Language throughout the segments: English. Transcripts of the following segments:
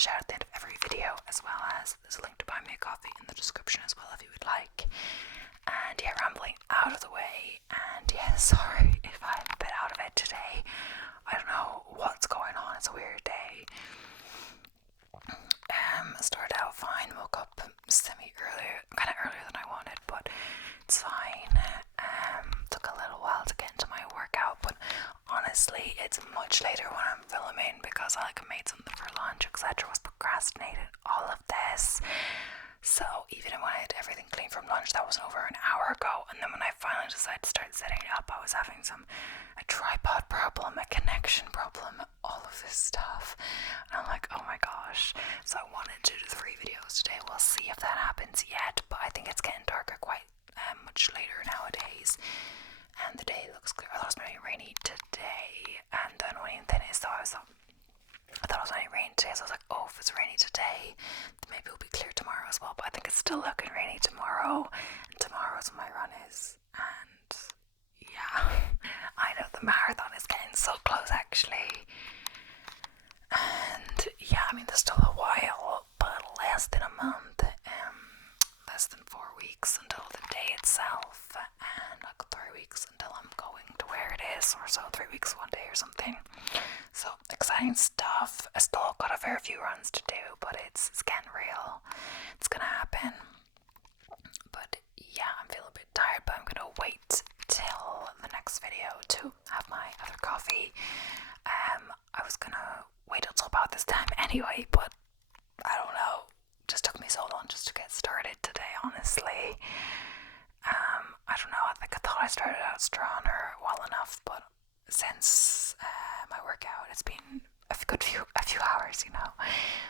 shout at the end of every video, as well as there's a link to buy me a coffee in the description as well if you would like. And yeah, rambling out of the way, and yeah, sorry if I'm a bit out of it today. I don't know what's going on, it's a weird day. Started out fine, woke up semi-earlier, kind of earlier than I wanted, but it's fine. Took a little while to get into my workout, but honestly, it's much later when I'm filming because I made something for lunch, etc. Was procrastinated all of this. So even when I had everything clean from lunch, that was over an hour ago, and then when I finally decided to start setting it up, I was having a tripod problem, a connection problem, all of this stuff, and I'm like, oh my gosh. So I wanted to do 3 videos today. We'll see if that happens yet, but I think it's getting darker quite much later nowadays, and the day looks clear. I thought it was going to be rainy today, and then when it is, so I thought it was only rain today, so I was like, oh, if it's rainy today, then maybe it'll be clear tomorrow as well. But I think it's still looking rainy tomorrow, and tomorrow's when my run is. And yeah, I know the marathon is getting so close actually. And yeah, I mean, there's still a while, but less than a month, less than 4 weeks until the day itself, and 3 weeks until I'm going to where it is, or so, 3 weeks, 1 day or something. So exciting stuff. I still got a fair few runs to do, but it's getting real. It's gonna happen. But yeah, I'm feeling a bit tired, but I'm gonna wait till the next video to have my other coffee. I was gonna wait until about this time anyway, but I don't know. It just took me so long just to get started today, honestly. I don't know. I thought I started out stronger well enough, but since my workout, it's been a few hours,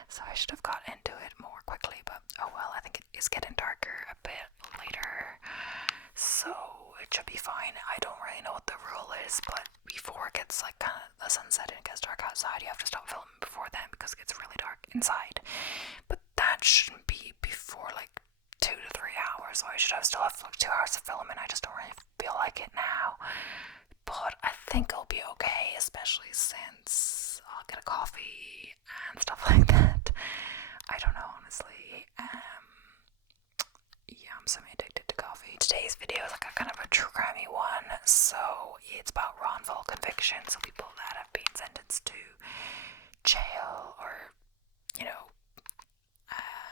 so I should have got into it more quickly, but oh well. I think it is getting darker a bit later, so it should be fine. I don't really know what the rule is, but before it gets kind of the sunset and it gets dark outside, you have to stop filming before then because it gets really dark inside. But that shouldn't be before 2 to 3 hours, so I should still have 2 hours to film, and I just don't really feel like it now. But I think it'll be okay, especially since I'll get a coffee and stuff like that. I don't know, honestly. Yeah, I'm semi-addicted to coffee. Today's video is a kind of a true crimey one, so it's about wrongful convictions, so people that have been sentenced to jail or,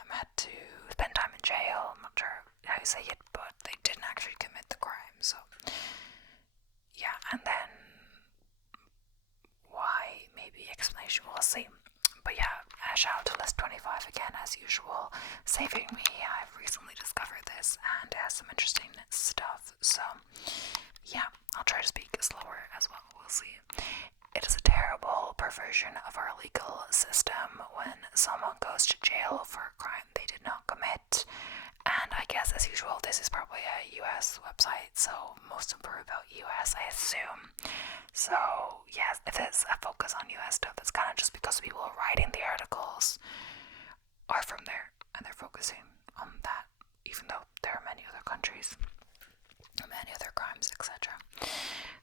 had to spend time in jail. I'm not sure how you say it, but they didn't actually commit the crime, so yeah, and then why, maybe explanation, we'll see. But yeah, shout out to list 25 again, as usual, saving me. I've recently discovered this, and it has some interesting stuff, so yeah, I'll try to speak slower as well, we'll see. It is a terrible perversion of our legal system when someone goes to jail for a crime they did not commit. And I guess, as usual, this is probably a US website, so most of them are about US, I assume. So, yes, if there's a focus on US stuff, that's kind of just because people writing the articles are from there, and they're focusing on that, even though there are many other countries, many other crimes, etc.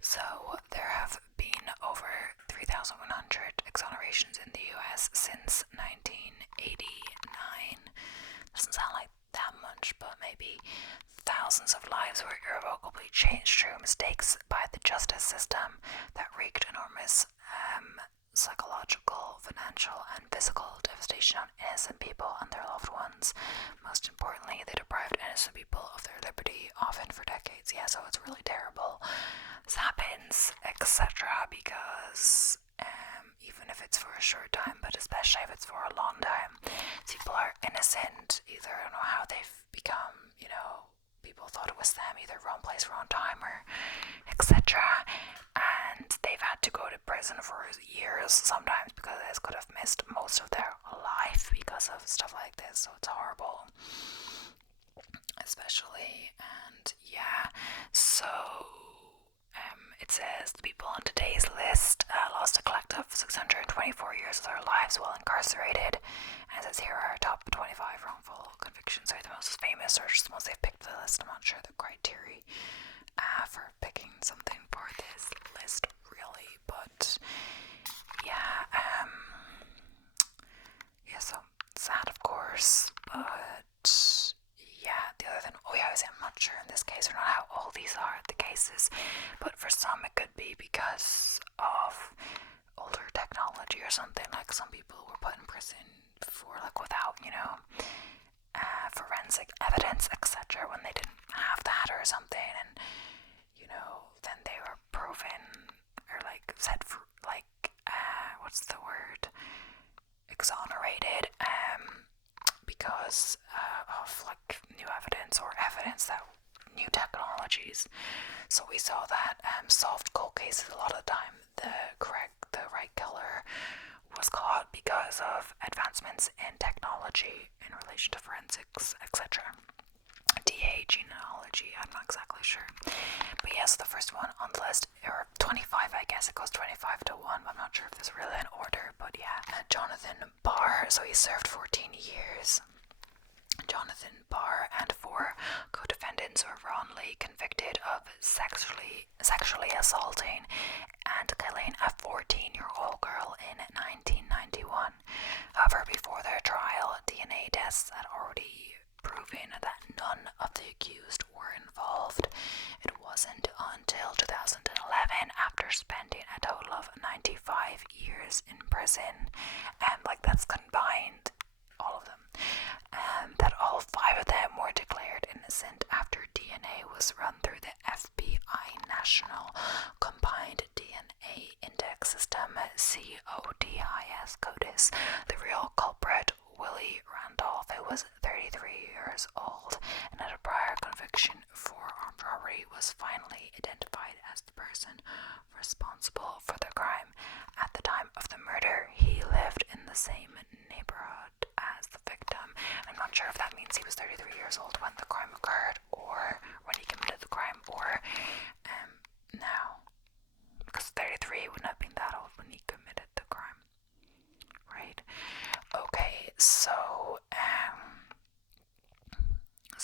So, there have been over 3,100 exonerations in the US since 1989. Doesn't sound like that much, but maybe thousands of lives were irrevocably changed through mistakes by the justice system that wreaked enormous psychological, financial, and physical devastation on innocent people and their loved ones. Most importantly, they deprived innocent people of their liberty, often for decades. Yeah, so it's really terrible. This happens, etc., because even if it's for a short time, but especially if it's for a long time, people are innocent. Either I don't know how they've become, people thought it was them, either wrong place, wrong time, or etc. And they've had to go to prison for years sometimes because they could have missed most of their life because of stuff like this. So it's horrible, especially. And yeah, so it says the people on today's list lost a collective 624 years of their lives while incarcerated. And it says here are our top 25 wrongful convictions. Are the most famous, or just the ones they've picked for the list. I'm not sure the criteria for picking something for this list, really. But yeah, so or something. Like some people were put in prison for like without, forensic evidence, etc., when they didn't have that or something, and then they were proven or like set for what's the word, exonerated, because of like new evidence or evidence that new technologies. So we saw that solved cold cases a lot of the time. The right killer was caught because of advancements in technology in relation to forensics, etc. DA genealogy, I'm not exactly sure. But yes, the first one on the list, or 25, I guess it goes 25 to 1. I'm not sure if there's really an order, but yeah. Jonathan Barr, so he served 14 years. Jonathan Barr and 4 co-defendants were wrongly convicted of sexually assaulting and killing a 14-year-old girl in 1991. However, before their trial, DNA tests had already proven that none of the accused were involved. It wasn't until 2011, after spending a total of 95 years in prison, and that's combined, all of them, that all 5 of them were declared innocent after DNA was run through the FBI National Combined DNA Index System, CODIS. The real culprit, Willie Randolph, who was 33 years old and had a prior conviction for armed robbery, was finally identified as the person responsible for the crime. At the time of the murder, he lived in the same neighborhood as the victim. I'm not sure if that means he was 33 years old when the crime occurred, or when he committed the crime, or now. Because 33 wouldn't have been that old when he committed the crime. Right? Okay, so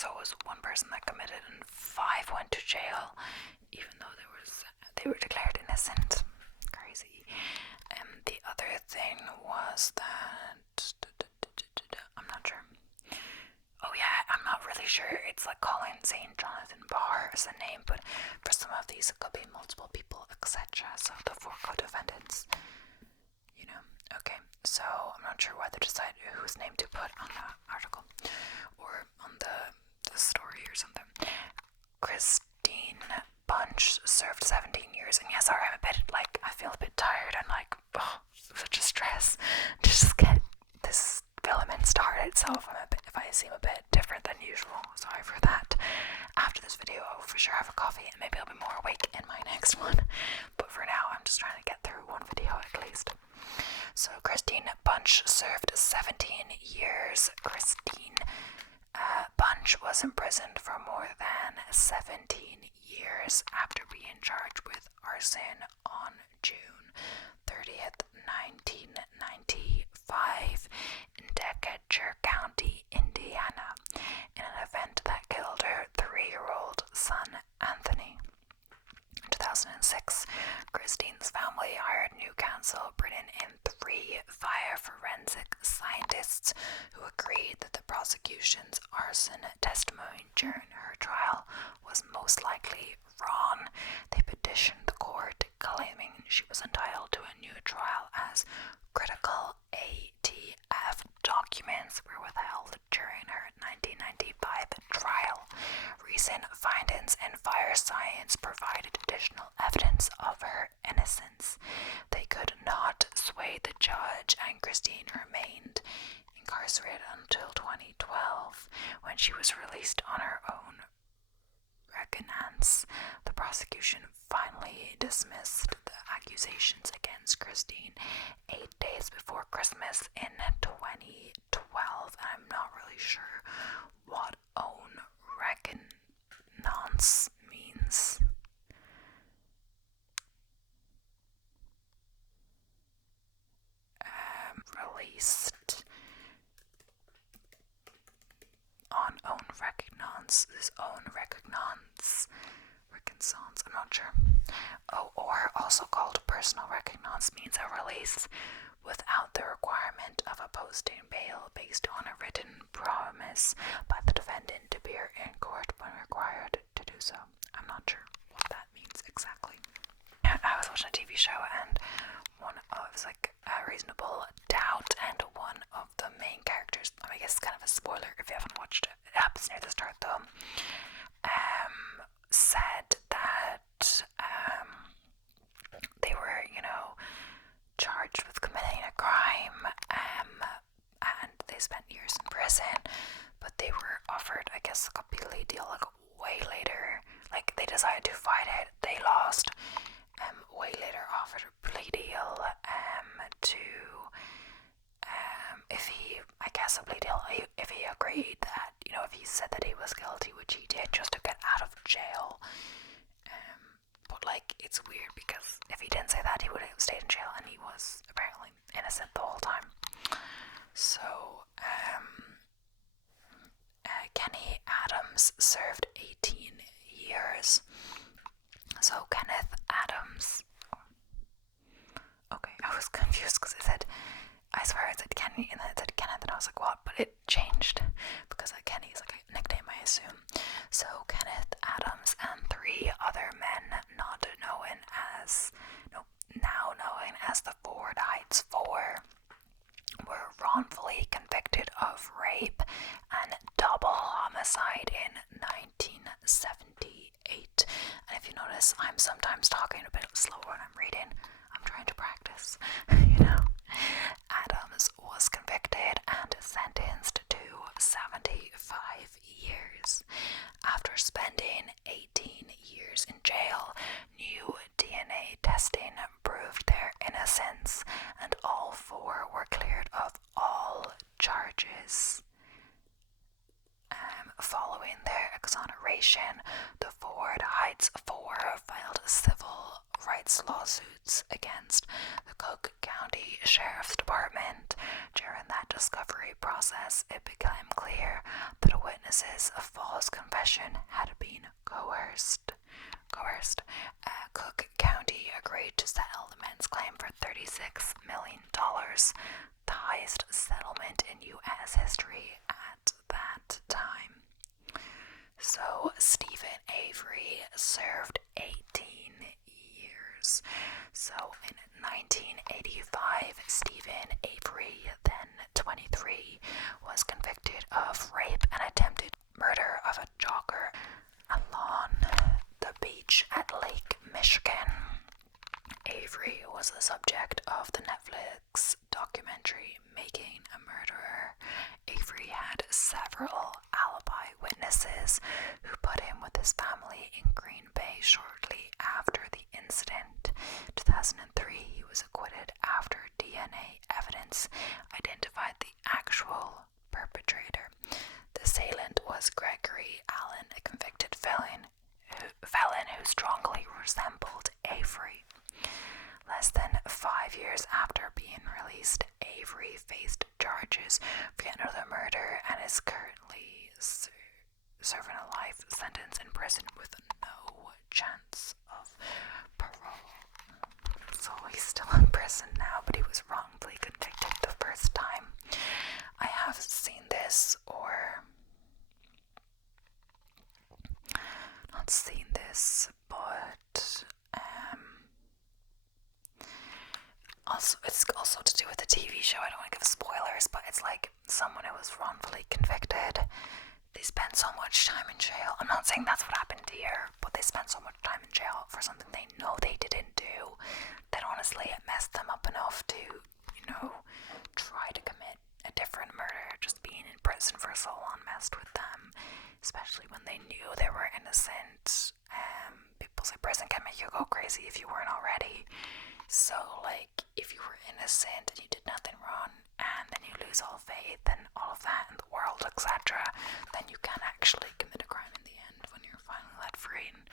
it was 1 person that committed and 5 went to jail, even though they were declared innocent. Crazy. The other thing was that I'm not sure. Oh yeah, I'm not really sure. It's like saying Jonathan Barr as a name, but for some of these it could be multiple people, etc. So the 4 co-defendants, Okay, so I'm not sure why they decided whose name to put on the article or on the story or something. Christine Bunch served 17 years, and yeah, sorry, I feel a bit tired and such a stress to just get this filament started, so if I seem a bit different than usual, sorry for that. After this video, I will for sure have a coffee, and maybe I'll be more awake in my next one, but for now, I'm just trying to get through 1 video at least. So Christine Bunch served 17 years. Christine Bunch was imprisoned for more than 17 years after being charged with arson on June 30th, 1995 in Decatur County, Indiana, in an event that killed her 3-year-old son, Anthony. In 2006, Christine's family hired new counsel, bringing in 3 fire forensic scientists who agreed that the prosecution's arson testimony during her trial was most likely wrong. They petitioned the court, claiming she was entitled to a new trial as critical ATF documents were withheld during her 1995 trial. Recent findings in fire science provided additional evidence of her innocence. They could not sway the judge, and Christine remained incarcerated until 2012, when she was released on her own recompense. The prosecution finally dismissed the accusations against Christine 8 days before Christmas in 2012, and I'm not really sure what own recompense means. Released on own recognize, his own recognize, I'm not sure. Oh, or also called personal recognize, means a release without the requirement of a posting bail based on a written promise by the defendant to appear in court when required to do so. I'm not sure what that means exactly. I was watching a TV show, and it was like a reasonable guess kind of a spoiler if you haven't watched it. It happens near the start though. Said that they were, charged with committing a crime, and they spent years in prison, but they were offered, I guess, like a plea deal like way later. Like they decided to fight it, they lost. Way later offered a plea deal to if he, I guess a plea deal, if he agreed that, if he said that he was guilty, which he did, just to get out of jail. But like, it's weird because if he didn't say that, he would have stayed in jail, and he was apparently innocent the whole time. So, Kenny Adams served 18 years. So Kenneth Adams. Okay, I was confused because I swear it said Kenny and then it said Kenneth, and I was like, what? But it changed because Kenny is like a nickname, I assume. So Kenneth Adams and 3 other men now known as the Ford Heights Four were wrongfully convicted of rape and double homicide in 1978. And if you notice, I'm sometimes talking a bit slower when I'm reading. I'm trying to practice, Adams was convicted and sentenced to 75 years. After spending 18 years in jail, new DNA testing proved their innocence, and all 4 were cleared of all charges. Following their exoneration, the Ford Heights Four filed civil rights lawsuits against the Cook County Sheriff's Department. During that discovery process, it became clear that a witness's false confession had been coerced. Cook County agreed to settle the men's claim for $36 million, the highest settlement in U.S. history at that time. So Stephen Avery served 18 years. So in 1985, Stephen Avery, then 23, was convicted of rape and attempted murder of a jogger along the beach at Lake Michigan. Avery was the subject of the Netflix documentary Making a Murderer. Avery had several alibi witnesses who put him with his family in Green Bay shortly after the incident. 2003, he was acquitted after DNA evidence identified the actual perpetrator. The assailant was Gregory Allen, a convicted felon who strongly resembled Avery. Less than 5 years after being released, Avery faced charges for yet another murder and is currently serving a life sentence in prison with no chance of parole. So he's still in prison now, but he was wrongfully convicted the first time. I have seen this, or not seen this, but also it's also to do with the TV show. I don't want to give spoilers, but it's like someone who was wrongfully convicted, they spent so much time in jail. I'm not saying that's what happened here, but they spent so much time in jail for something they know they didn't do that honestly it messed them up enough to, try to commit a different murder. Just being in prison for so long messed with them, especially when they knew they were innocent. People say prison can make you go crazy if you weren't already. So, like, if you were innocent and you did nothing wrong, and then you lose all faith and all of that in the world, etc., then you can actually commit a crime in the end when you're finally let free and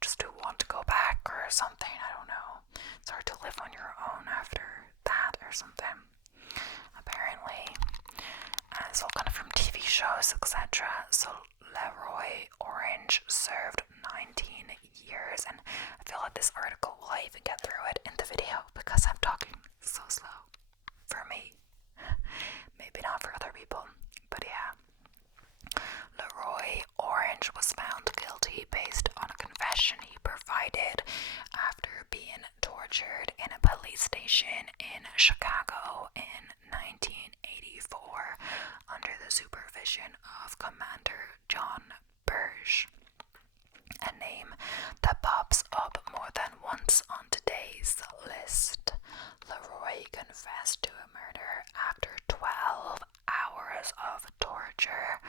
just to want to go back or something. I don't know. It's hard to live on your own after that or something, apparently. And it's all kind of from TV shows, etc. So Leroy Orange served 19 years, and I feel like this article will even get through it in the video because I'm talking so slow for me. Maybe not for other people, but yeah. Leroy Orange was found guilty based on a confession he provided after being tortured in a police station in Chicago in 1984 under the Division of Commander John Burge, a name that pops up more than once on today's list. Leroy confessed to a murder after 12 hours of torture,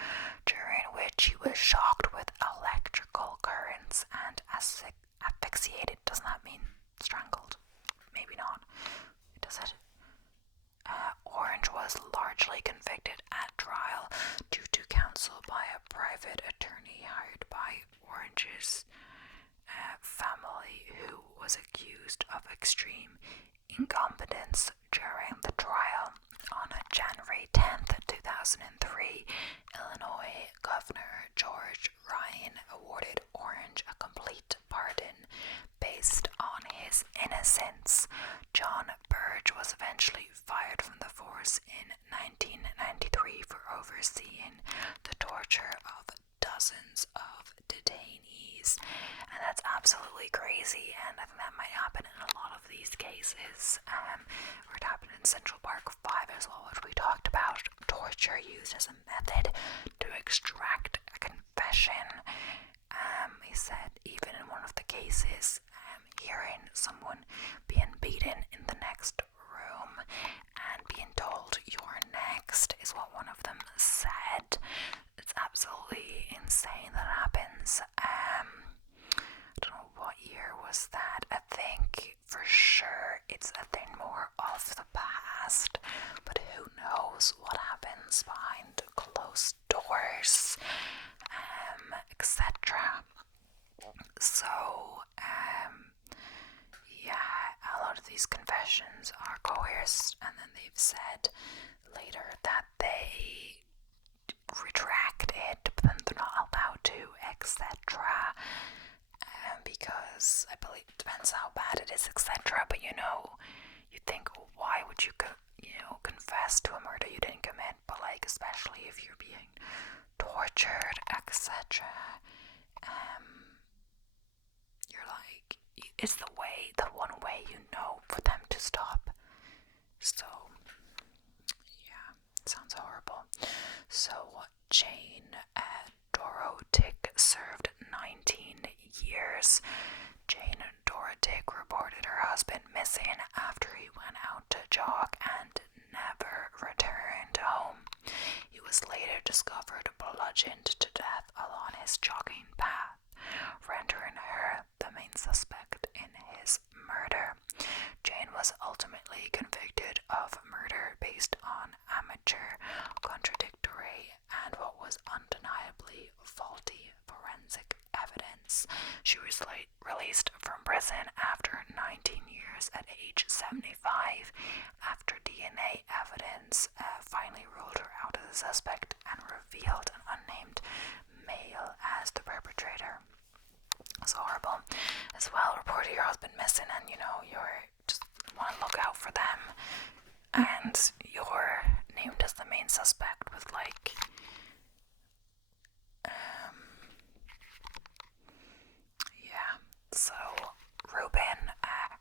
during which he was shocked with electrical currents and asphyxiated. Doesn't that mean strangled? Maybe not. Does it? Orange was largely convicted at trial due to counsel by a private attorney hired by Orange's family, who was accused of extreme incompetence during the trial. On January 10th, 2003, Illinois Governor George Ryan awarded Orange a complete pardon based on his innocence. John Burge was eventually fired from the force in 1993 for overseeing the torture of dozens of detainees. And that's absolutely crazy, and I think that might happen in a lot of these cases. It happened in Central Park 5 as well, which we talked about. Torture used as a method to extract a confession. He said even in one of the cases, hearing someone being beaten in the next room and being told "you're next" is what one of them said. It's absolutely insane that happens. I don't know what year was that. I think for sure it's a thing more of the past, but who knows what happens behind closed doors, etc. So, yeah, a lot of these confessions are coerced, and then they've said later that they retract it, but then they're not allowed to, etc. Because I believe it depends how bad it is, etc. But you think, why would you confess to a murder you didn't commit? But like, especially if you're being tortured, etc. You're like, it's the one way for them to stop. So, yeah, it sounds horrible. So, Jane Dorotic served 19 years. Jane Dorotic reported her husband missing after he went out to jog and never returned home. He was later discovered bludgeoned to death along his jogging path, rendering her the main suspect in his murder. Jane was ultimately convicted of murder based on amateur, contradictory, and what was undeniably faulty forensic evidence. She was released from prison after 19 years at age 75, after DNA evidence finally ruled her out as a suspect and revealed an unnamed male as the perpetrator. It's horrible. As well, reported your husband missing, and you're just want to look out for them, and you're named as the main suspect with so Reuben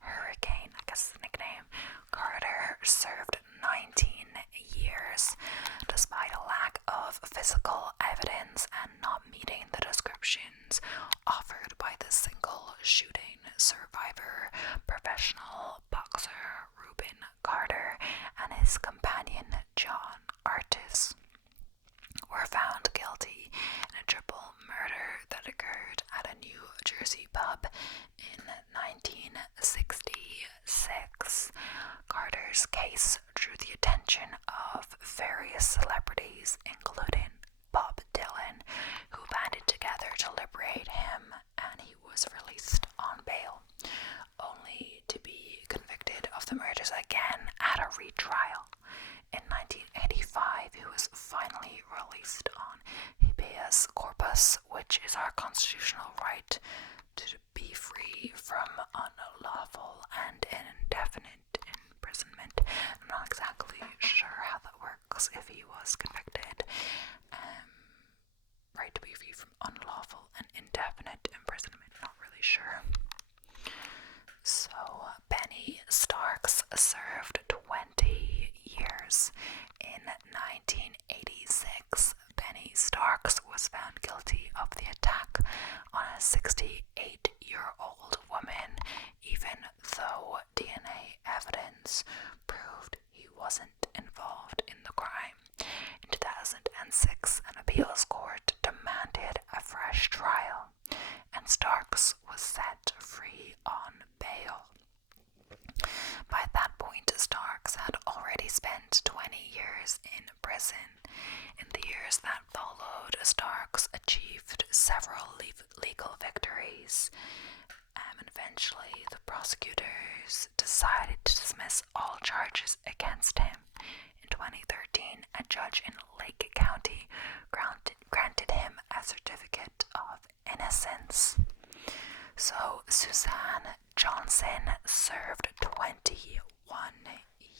Hurricane, I guess the nickname, Carter served 19 years, despite a lack of physical evidence and not meeting the descriptions offered by the single shooting survivor. Professional boxer Reuben Carter and his companion John Artis were found guilty in a triple murder that occurred at a New Jersey pub in 1966. Carter's case drew the attention of various celebrities, including Bob Dylan, who banded together to liberate him, and he was released on bail, only to be convicted of the murders again at a retrial. In 1985, he was finally released on habeas corpus, which is our constitutional right to be free from unlawful and indefinite imprisonment. I'm not exactly sure how that works if he was convicted. Right to be free from unlawful and indefinite imprisonment, not really sure. So, Benny Starks served 20 years. In 1986, years in prison. In the years that followed, Starks achieved several legal victories, and eventually the prosecutors decided to dismiss all charges against him. In 2013, a judge in Lake County granted him a certificate of innocence. So Suzanne Johnson served 21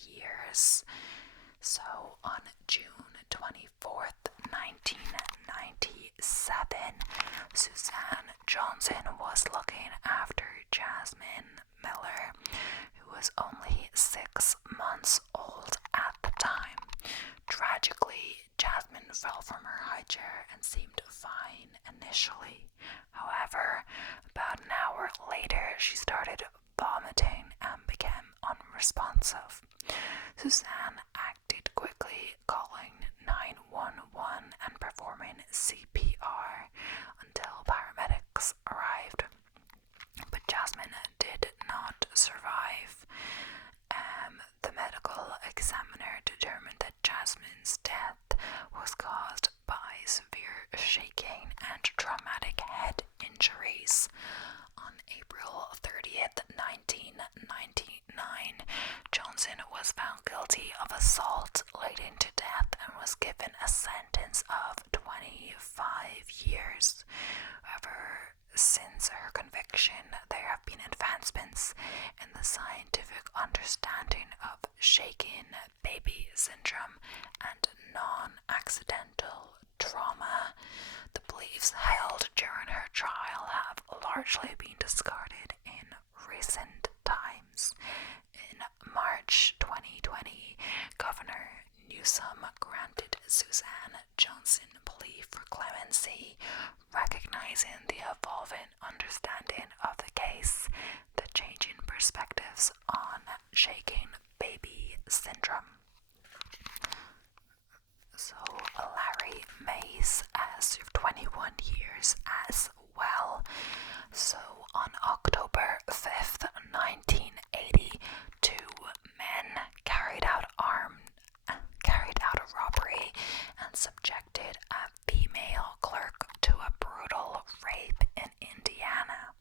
years. So on June 24th, 1997, Suzanne Johnson was looking after Jasmine Miller, who was only 6 months old at the time. Tragically, Jasmine fell from her high chair and seemed fine initially. However, about an hour later, she started vomiting and became unresponsive. Suzanne acted quickly, calling 911 and performing CPR until paramedics arrived. But Jasmine did not survive. The medical examiner determined that Jasmine's death was caused by severe shaking and traumatic head injuries. On April 30th, 1999, Johnson was found guilty of assault leading to death and was given a sentence of 25 years. However, since her conviction, there have been advancements in the scientific understanding of shaken baby syndrome and non-accidental trauma. The beliefs held during her trial have largely been discarded in recent times. In March 2020, Governor Newsom granted Suzanne Johnson plea for clemency, recognizing the evolving understanding of the case, the changing perspectives on shaken baby syndrome. So Larry Mays served 21 years as well. So on October 5th, 1980, 2 men carried out a robbery and subjected a female clerk to a brutal rape in Indiana.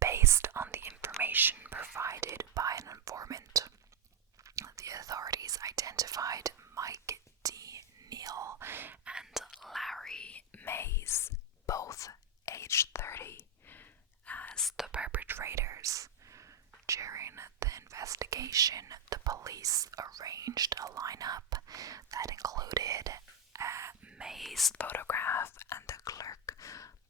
Based on the information provided by an informant, the authorities identified Mike D. Neal and Larry Mays, both aged 30, as the perpetrators. During the investigation, the police arranged a lineup that included May's photograph, and the clerk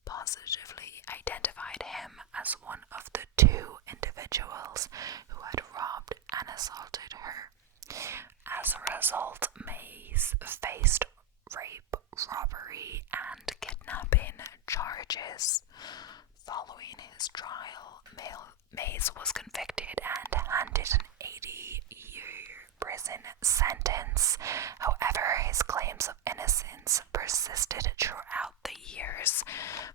positively identified him as one of the 2 individuals who had robbed and assaulted her. As a result, Mays faced rape, robbery, and kidnapping charges. Following his trial, Mays was convicted and handed an 80-year prison sentence. However, his claims of innocence persisted throughout the years.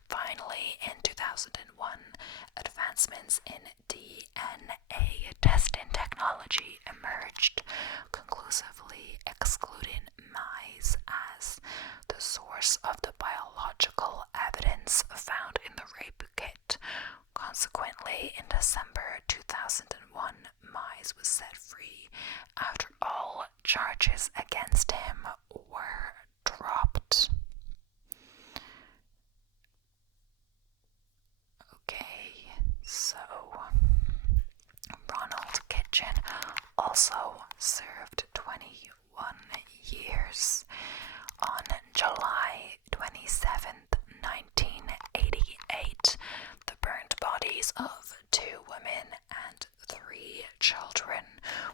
Finally, in 2001, advancements in DNA testing technology emerged, conclusively excluding Mays as the source of the biological evidence found in the rape kit. Consequently, in December 2001, Mays was set free after all charges against him were dropped. Okay, so Ronald Kitchen also served 21 years. On July 27th, 1988, the burnt bodies of 2 women and 3 children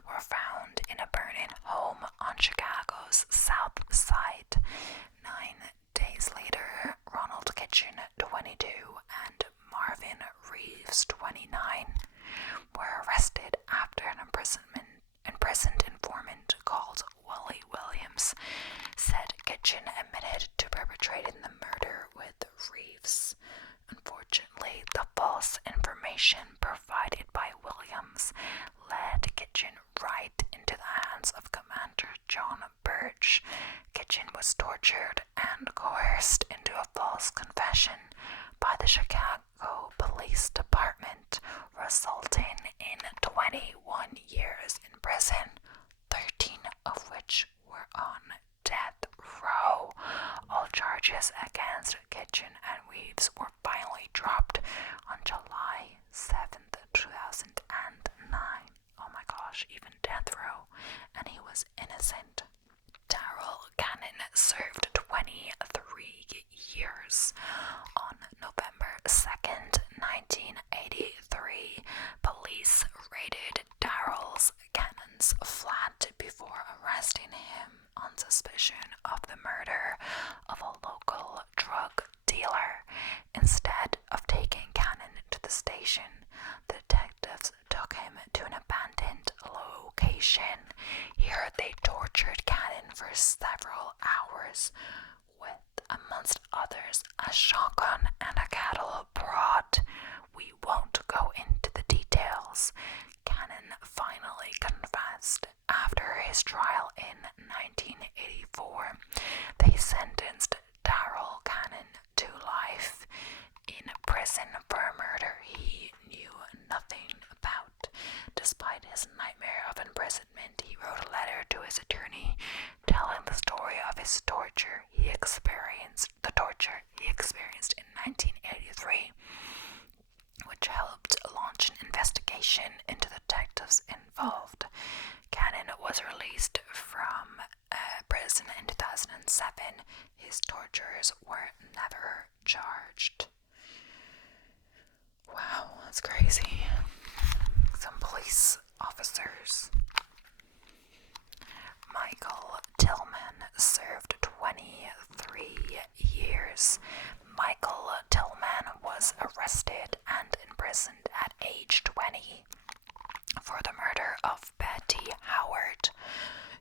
were found in a burning home on Chicago's South Side. 9 days later, Ronald Kitchen, 22, and Marvin Reeves, 29, were arrested after an imprisoned informant called Wally Williams said Kitchen admitted to perpetrating the murder with Reeves. Unfortunately, the false information provided by Williams led Kitchen right into the hands actions of Commander John Birch, Kitchen was tortured and coerced into a false confession by the Chicago Police Department, resulting in 21 years in prison, 13 of which were on death row. All charges against Kitchen and Reeves were finally dropped on July 7th, 2009. Oh my gosh, even death row, and he was innocent. Darrell Cannon served 23 years. On November 2nd, 1983, police raided Darrell Cannon's flat before arresting him on suspicion of the murder of a local drug dealer. Instead of taking Cannon to the station, the detectives took him to an abandoned location. Here they tortured Cannon for several hours with, amongst others, a shotgun and a cattle prod. We won't go into the details. Cannon finally confessed. After his trial in 1984, they sentenced Darrell Cannon to life in prison for a murder he knew nothing about. Despite his nightmare of imprisonment, he wrote a letter to his attorney telling the story of his torture he experienced in 1983, which helped launch an investigation into the detectives involved. Cannon was released from prison in 2007. His torturers were never charged. Wow, that's crazy. Some police officers. Michael Tillman served 23 years. Michael Tillman was arrested and imprisoned at age 20 for the murder of Betty Howard,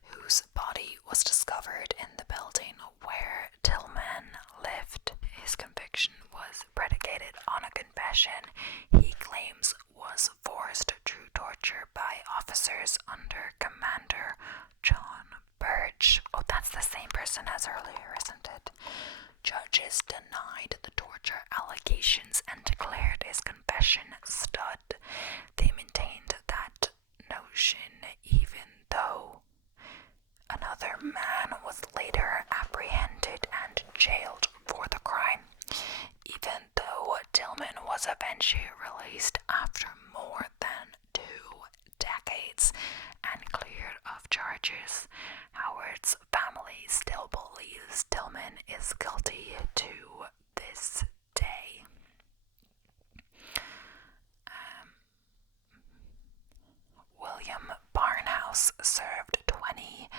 whose body was discovered in the building where Tillman lived. His conviction was predicated on a confession he claims was forced through torture by officers under Commander John Birch. Oh, that's the same person as earlier, isn't it? Judges denied the torture allegations and declared his confession stud. They maintained that notion even though another man was later apprehended and jailed for the crime. Even though Tillman was eventually released after more than 2 decades and cleared of charges, Howard's family still believes Tillman is guilty to this day. William Barnhouse served 25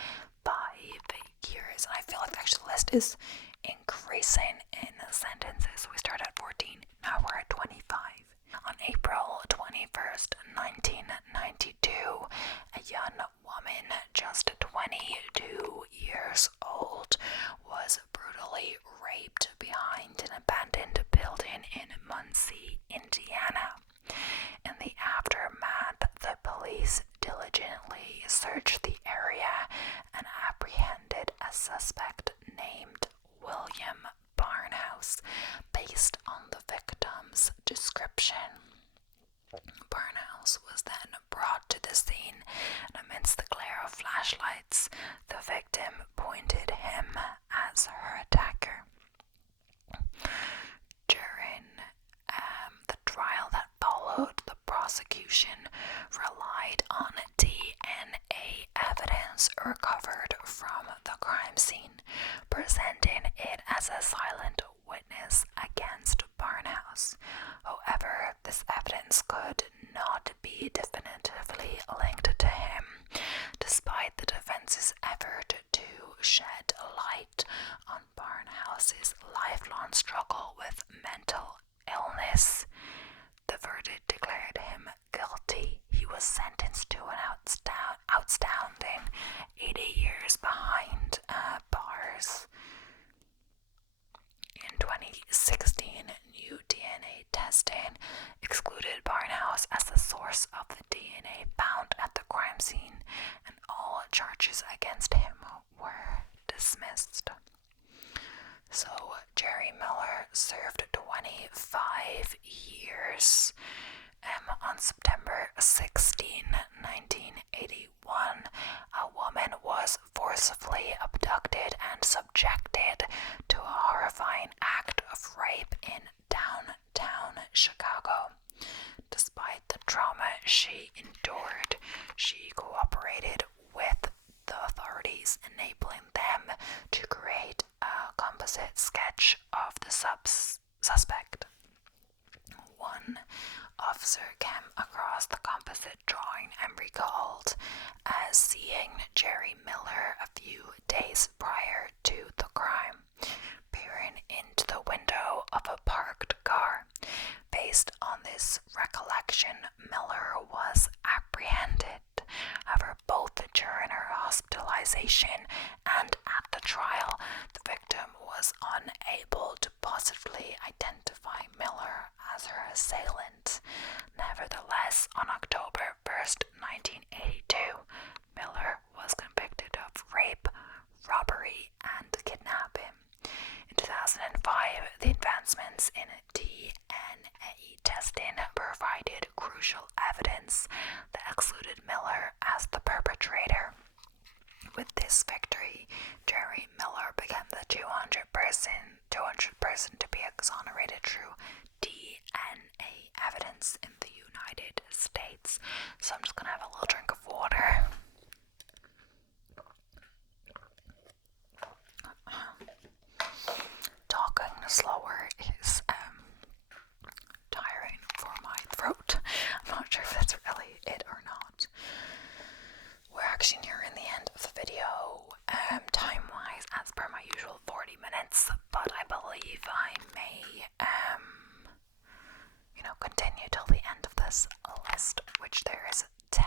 years, and I feel like actually the list is increasing in sentences. We started at 14, now we're at 25. On April 21st, 1992, a young woman just 22 years old was brutally raped behind an abandoned building in Muncie, Indiana. In the aftermath, the police diligently searched the area and apprehended a suspect named William Barnhouse based on the victim's description. Barnhouse was then brought to the scene, and amidst the glare of flashlights, the victim pointed him as her attacker. During the trial that followed, the prosecution relied on DNA evidence recovered from the crime scene, presenting it as a silent witness against Barnhouse. However, this evidence could not be definitively linked to him, despite the defense's effort to shed light on Barnhouse's lifelong struggle with mental illness. The verdict declared him guilty. He was sentenced to an outstanding 80 years behind bars. In 2016, new DNA testing excluded Barnhouse as the source of the DNA found at the crime scene, and all charges charges against him were dismissed. So Jerry Miller served 25 years. On September 16, 1981, a woman was forcibly abducted and subjected to a horrifying act of rape in downtown Chicago. Despite the trauma she endured, she cooperated with the authorities, enabling them to create a composite sketch of the suspect. One officer came across the composite drawing and recalled as seeing Jerry Miller a few days prior to the crime, peering into the window of a parked car. Based on this recollection, Miller was apprehended. However, both during her hospitalization and at the trial, the victim was unable to positively identify Miller as her assailant. Nevertheless, on October 1st, 1982, Miller was convicted of rape, robbery, and kidnapping. In 2005, the advancements in DNA testing provided crucial evidence that excluded Miller as the perpetrator. With this victory, Jerry Miller became the 200th person to be exonerated through DNA evidence in the United States. So I'm just gonna have a little drink of water. Talking slower is tiring for my throat. I'm not sure if that's really it or not. We're actually nearing the end of the video. Time-wise, as per my usual 40 minutes, but I believe I may, continue till the end of this list, which there is 10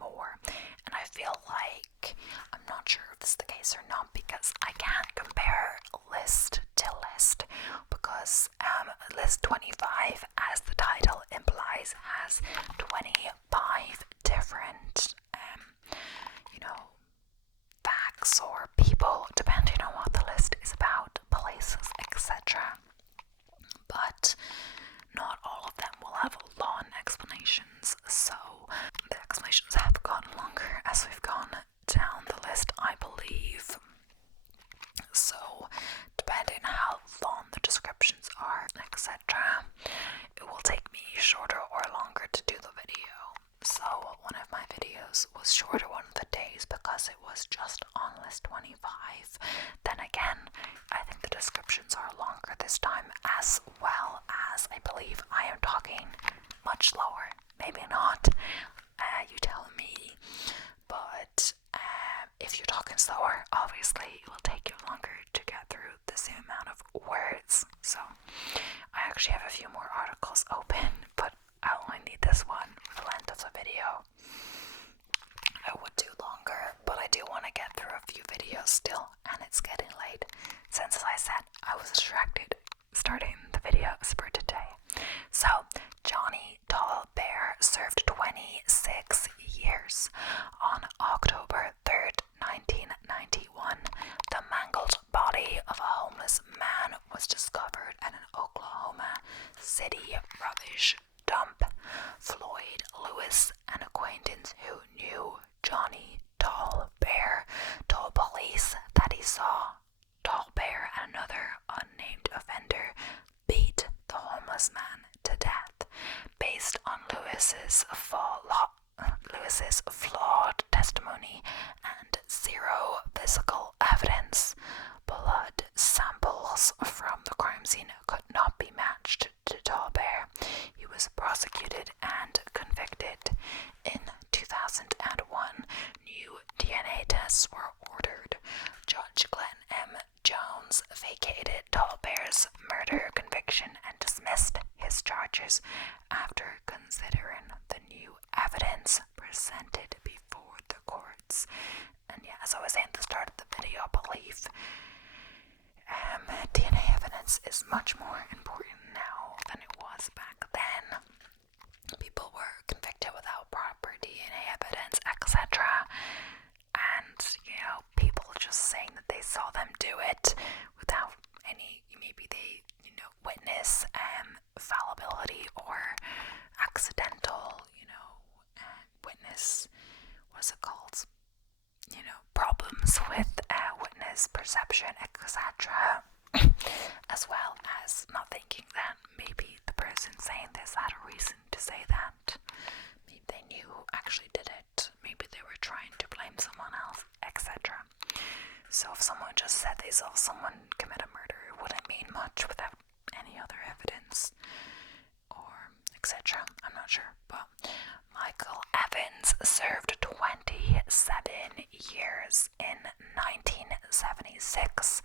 more. And I feel like, I'm not sure if this is the case or not, because I can't compare list to list, because list 25, as the title implies, has 25 different facts or people, depending on what the list is about, places, etc. But not all of them will have long explanations, so the explanations have gotten longer as we've gone down the list, I believe. So, depending on how long the descriptions are, etc., it will take me shorter or longer to do the video. So, one of my videos was shorter one of the days because it was just on list 25. Then again, I think the descriptions are longer this time, as well as I believe I am talking much slower. Maybe not. You tell me. But if you're talking slower, obviously it will take you longer to get through the same amount of words. So I actually have a few more articles open, but I only need this one for the length of the video. I would do longer, but I do want to get through a few videos still, and it's getting late. Since, as I said, I was distracted starting the videos for today. So, Johnny Tall Bear served 26 years. On October 3rd, 1991, the mangled body of a homeless man was discovered at an Oklahoma City rubbish dump. Floyd Lewis, an acquaintance who knew Johnny Tall Bear, told police that he saw Tall Bear and another unnamed offender beat the homeless man to death. Based on Lewis's flawed testimony and zero physical evidence, blood samples from the crime scene could not be matched to Tall Bear. He was prosecuted and convicted. In 2001, new DNA tests were ordered. Judge Glenn M. Jones vacated Tall Bear's murder conviction and dismissed his charges after considering the new evidence presented before the courts. And yeah, as I was saying at the start of the video, I believe DNA evidence is much more important now than it was back then. People were convicted without proper DNA evidence, etc. And was it called? Problems with witness perception, etc. As well as not thinking that maybe the person saying this had a reason to say that. Maybe they knew who actually did it. Maybe they were trying to blame someone else, etc. So if someone just said they saw someone commit a murder, it wouldn't mean much without any other evidence or etc. I'm not sure, but Michael Evans served 27 years in 1976.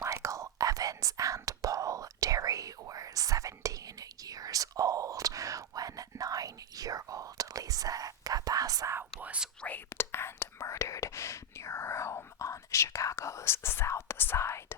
Michael Evans and Paul Terry were 17 years old when 9-year-old Lisa Cabasa was raped and murdered near her home on Chicago's South Side.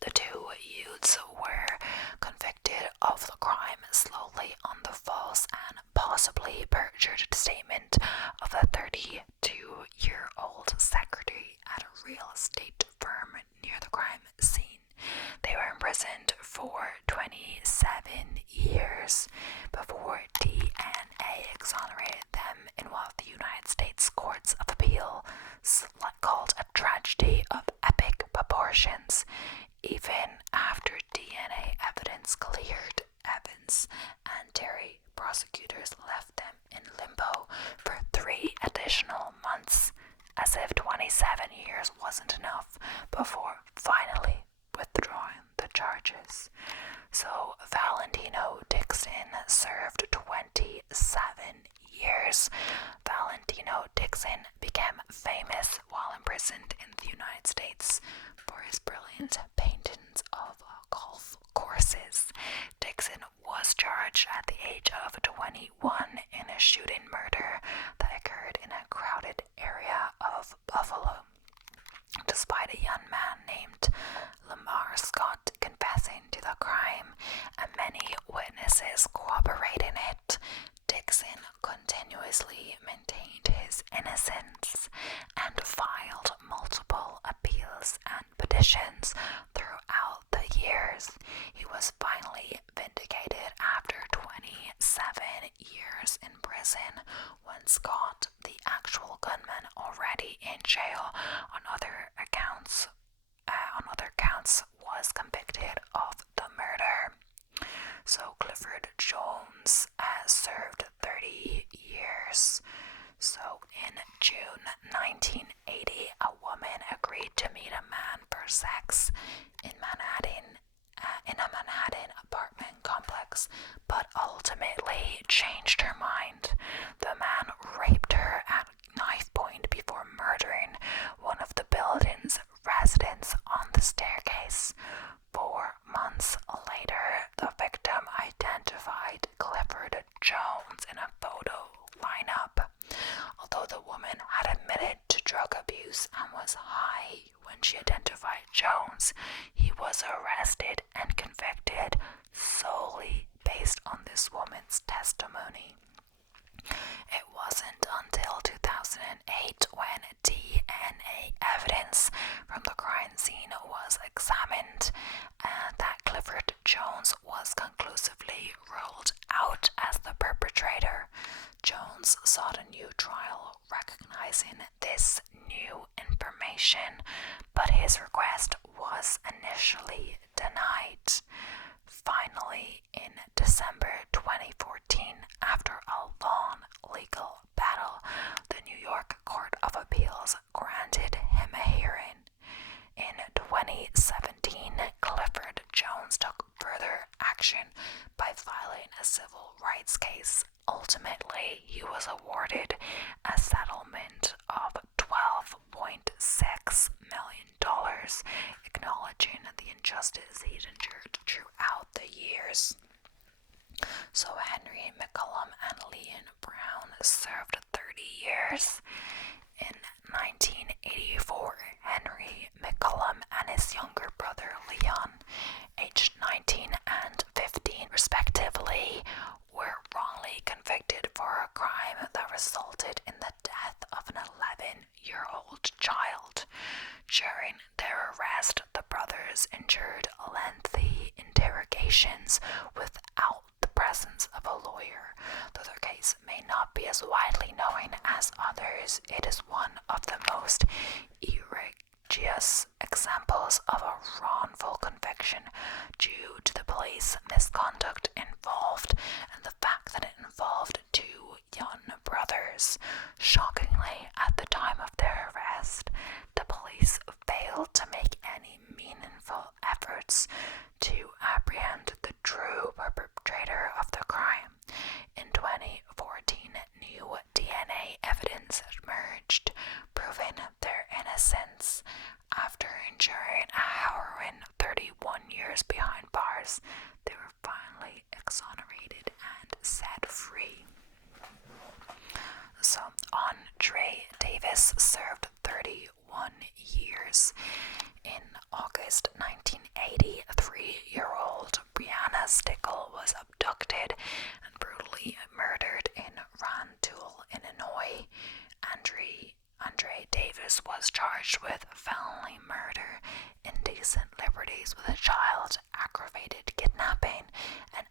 The two youths were convicted of the crime slowly on the false and possibly perjured statement of a 32-year-old secretary at a real estate firm near the crime scene. They were imprisoned for 27 years before DNA exonerated them in one of the United States Courts of Appeal, called a tragedy of epic proportions. Even after DNA evidence cleared Evans and Terry, prosecutors left them in limbo for 3 additional months, as if 27 years wasn't enough, before finally withdrawing the charges. So Valentino Dixon served 27 years. Valentino Dixon became famous while imprisoned in the United States for his brilliant paintings of golf courses. Dixon was charged at the age of 21 in a shooting murder that occurred in a crowded area of Buffalo. Despite a young man named Lamar Scott confessing to the crime and many witnesses corroborating it, Dixon continuously maintained his innocence and filed multiple appeals and petitions throughout the years. He was finally vindicated after 27 years in prison when Scott, the actual gunman already in jail on other counts, was convicted of the murder. So Clifford Jones served 30 years. So in June 1980, a woman agreed to meet a man for sex in a Manhattan apartment complex, but ultimately changed her mind. The man raped her at knife point before murdering one of the building's residents on the staircase. 4 months later, the victim identified Clifford Jones in a photo lineup. Although the woman had admitted to drug abuse and was high when she identified Jones, he was arrested and convicted solely based on this woman's testimony. It wasn't until 2008 when DNA evidence from the crime scene was examined that Clifford Jones was conclusively ruled out as the perpetrator. Jones sought a new trial recognizing this new information, but his request was initially denied. Finally, in December 2014, after a long legal battle, the New York Court of Appeals granted him a hearing. In 2017, Clifford Jones took further action by filing a civil rights case. Ultimately, he was awarded a settlement of $12.6 million, acknowledging the injustice he'd endured throughout the years. So Henry McCullum and Leon Brown served 30 years. In 1984, Henry McCullum and his younger brother Leon, aged 19 and 15 respectively, were wrongly convicted for a crime that resulted in the death of an 11-year-old child. During their arrest, the brothers endured lengthy interrogations without the presence of a lawyer. Though their case may not be as widely known as others, it is one of the most egregious examples of a wrongful conviction due to the police misconduct involved and the fact that it involved two young brothers. Shockingly, at the time of their arrest, the police failed to make any meaningful efforts to apprehend the true perpetrator of the crime. In 2014, new DNA evidence emerged, proving their innocence. After enduring a harrowing 31 years behind bars, they were finally exonerated and set free. So, Andre Davis served 31 years. In August 1980, 3-year-old Brianna Stickle was abducted and brutally murdered in Rantoul, Illinois. Andre Davis was charged with felony murder, indecent liberties with a child, aggravated kidnapping, and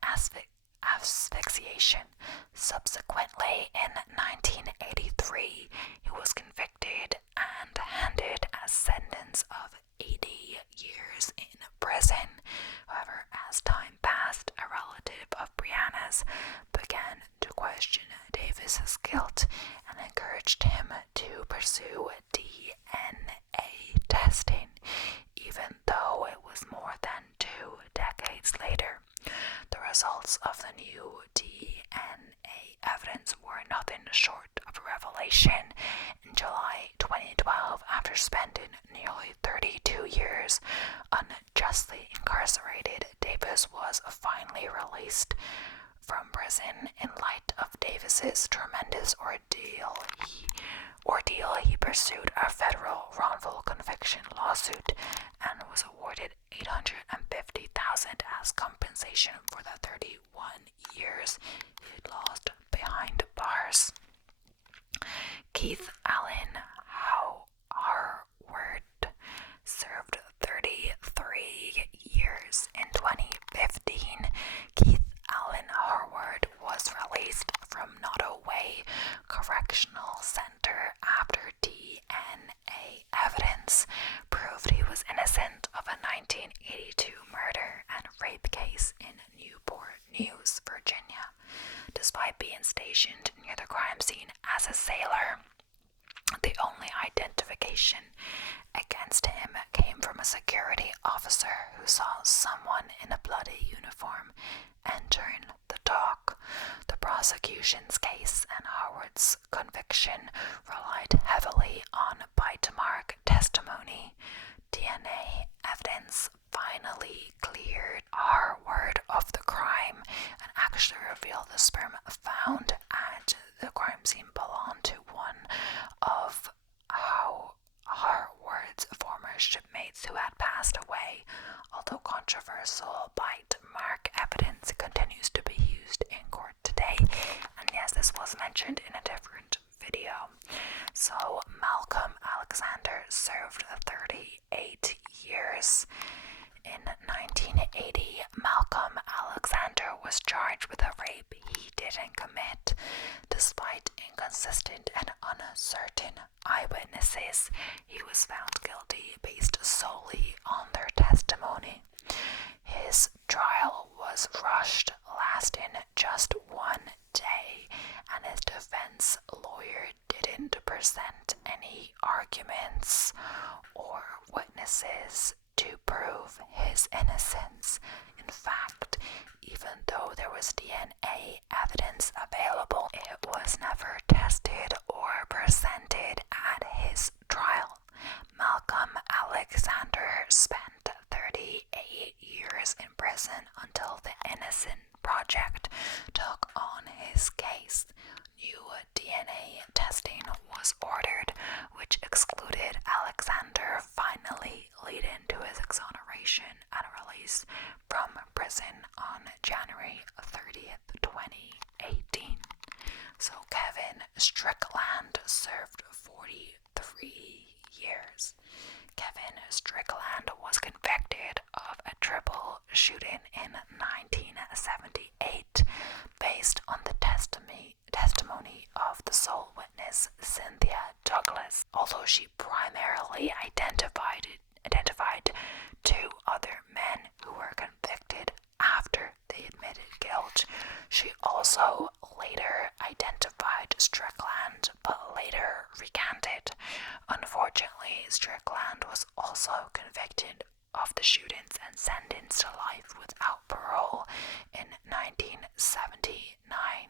asphyxiation. Subsequently, in 1983, he was convicted and handed a sentence of 80 years in prison. However, as time passed, a relative of Brianna's began to question Davis's guilt and encouraged him to pursue DNA testing, even though it was more than 2 decades later. The results of the new DNA evidence were nothing short of a revelation. In July 2012, after spending nearly 32 years unjustly incarcerated, Davis was finally released from prison. In light of Davis's tremendous ordeal, he pursued a federal wrongful conviction lawsuit and was awarded $850,000 as compensation for the 31 years he lost behind bars. Keith Allen Harward served 33 years. In 2015, Keith Allen Harward was released from Nottoway Correctional Center after DNA evidence proved he was innocent of a 1982 murder and rape case in Newport News, Virginia. Despite being stationed near the crime scene as a sailor, the only identification against him came from a security officer who saw someone in a bloody uniform entering the dock. The prosecution's case and Howard's conviction relied heavily on bite-mark testimony. DNA evidence finally cleared Harward of the crime and actually revealed the sperm found at the crime scene belonged to one of Harward's former shipmates who had passed away. Although controversial, bite mark evidence continues to be used in court today. And yes, this was mentioned in a different video. So Malcolm Alexander served 38 years. In 1980, Malcolm Alexander was charged with a rape he didn't commit. Despite inconsistent and uncertain eyewitnesses, he was found guilty based solely on their testimony. His trial was rushed, lasting just 1 day, and his defense lawyer didn't present any arguments or witnesses to prove his innocence. In fact, even though there was DNA evidence available, it was never tested or presented at his trial. Malcolm Alexander spent 38 years in prison until the Innocent Project took on his case. New DNA testing was ordered, which excluded Alexander, finally leading to his exoneration and release from prison on January 30th, 2018. So Kevin Strickland served 43 years. Kevin Strickland was convicted of a triple shooting in 1978 date based on the testimony of the sole witness, Cynthia Douglas. Although she primarily identified two other men who were convicted after they admitted guilt, she also later identified Strickland, but later recanted. Unfortunately, Strickland was also convicted of the shootings and sentenced to life without parole in 1979.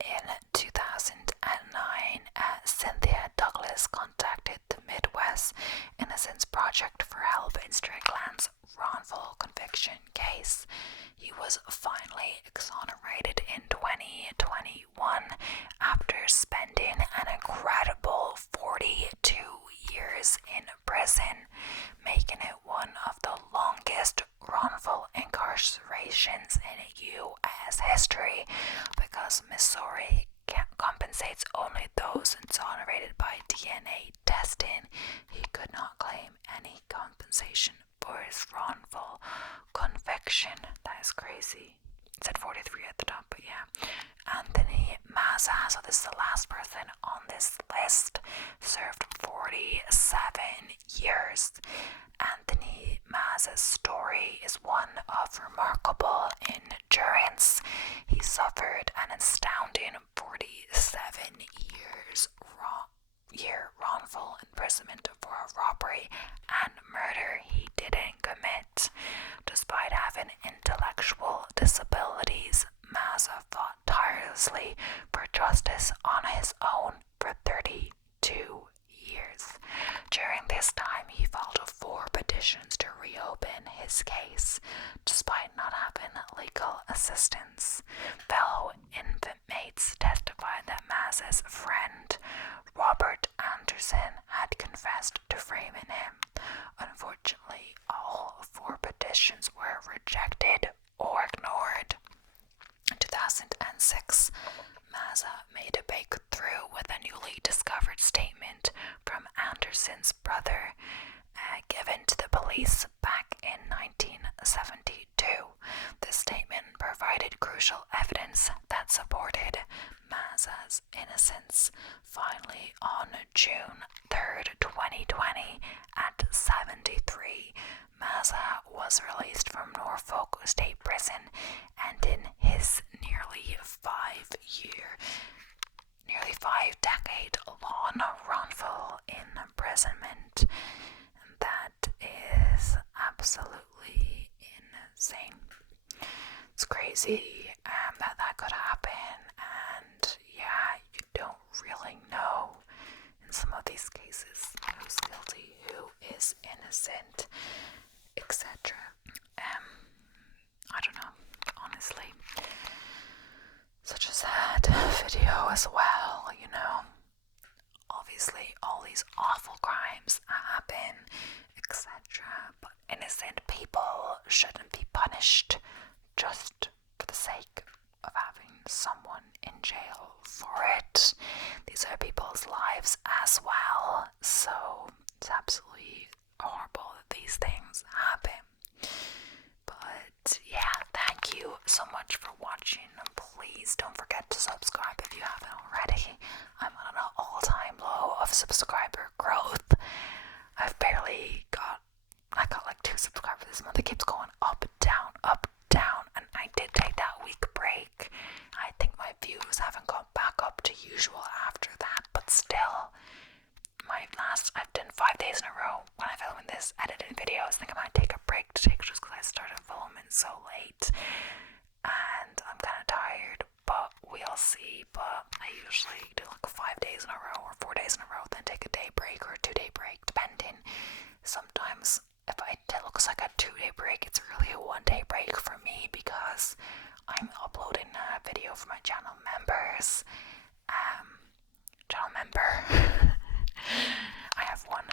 In 2009, Cynthia Douglas contacted the Midwest Innocence Project for help in Strickland's wrongful conviction case. He was finally exonerated in 2021 after spending an incredible 42 years in prison, making it one of the longest wrongful incarcerations in U.S. history, because Missouri compensates only those exonerated by DNA testing. He could not claim any compensation for his wrongful conviction. That is crazy. It said 43 at the top, but yeah. Anthony Mazza, so this is the last person on this list, served 47 years. Anthony Mazza's story is one of remarkable endurance. He suffered an astounding 47 year wrongful imprisonment for a robbery and murder he didn't commit. Despite having intellectual disabilities, Mazza fought tirelessly for justice on his own for 32 years. During this time, he filed 4 petitions to reopen his case, despite not having legal assistance. Fellow inmates testified that Mazza's friend, Robert Anderson, had confessed to framing him. Unfortunately, all 4 petitions were rejected or ignored. In 2006, Mazza made a breakthrough with a newly discovered statement from Anderson's brother, given to the police back in 1972. The statement provided crucial evidence that supported Mazza's innocence. Finally, on June 3rd, 2020, at 73, Mazza was released from Norfolk State Prison, ending his nearly 5-decade-long wrongful imprisonment. That is absolutely insane. It's crazy that could happen, and yeah, you don't really know in some of these cases who's guilty, who is innocent, etc. I don't know, honestly. Such a sad video as well, you know. Obviously, all these awful crimes happen, etc. But innocent people shouldn't be punished just for the sake of having someone in jail for it. These are people's lives as well, so it's absolutely horrible that these things happen. But yeah, thank you so much for watching. Please don't forget to subscribe if you haven't already. I'm on an all-time low of subscriber growth. I got like 2 subscribers this month. It keeps going up, down, and I did take that week break. I think my views haven't got back up to usual after that, but still, I've done 5 days in a row when I'm filming this, editing videos. I think I might take a break to take just because I started filming so late, and I'm kind of tired, but we'll see. But I usually do like 5 days in a row or 4 days in a row, then take a day break or a 2-day break, depending. Sometimes if it looks like a 2-day break, it's really a 1-day break for me, because I'm uploading a video for my channel members. Channel member. I have one.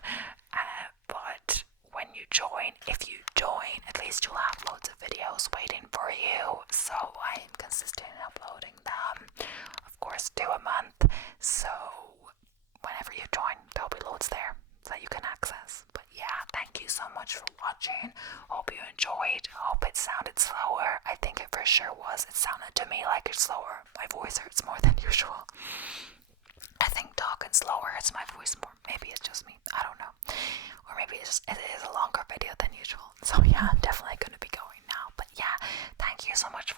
But when you join, if you join, at least you'll have loads of videos waiting for you. So I am consistent in uploading them. Of course, 2 a month. So whenever you join, there'll be loads there. that you can access. But yeah, thank you so much for watching. Hope you enjoyed. Hope it sounded slower. I think it for sure was. It sounded to me like it's slower. My voice hurts more than usual. I think talking slower hurts my voice more. Maybe it's just me. I don't know. Or maybe it is a longer video than usual. So yeah, I'm definitely going to be going now. But yeah, thank you so much